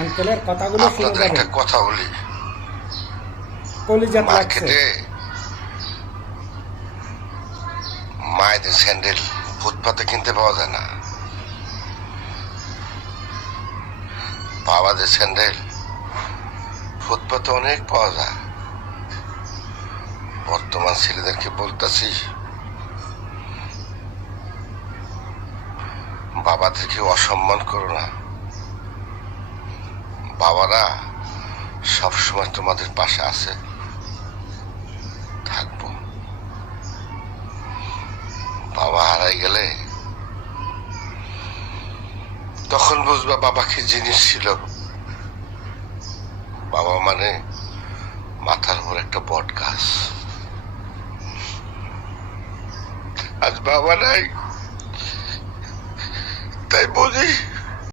আঙ্কেলের কথাগুলো শুনে আপনাদের যাবেন, একটা কথা বলি, কলিজাত লাগছে। মার্কেটে মায়েদের স্যান্ডেল ফুটপাতে কিনতে পাওয়া যায় না, বাবাদের স্যান্ডেল ফুটপাতে অনেক পাওয়া যায়। বর্তমান ছেলেদেরকে বলতেছি, বাবাদেরকে অসম্মান করো না। বাবারা সবসময় তোমাদের পাশে আছে, থাকবো। বাবা হারাই গেলে তখন বুঝবা বাবা কি জিনিস ছিল। বাবা মানে মাথার উপর একটা বট গাছ। আজ বাবা নাই, তাই বুঝি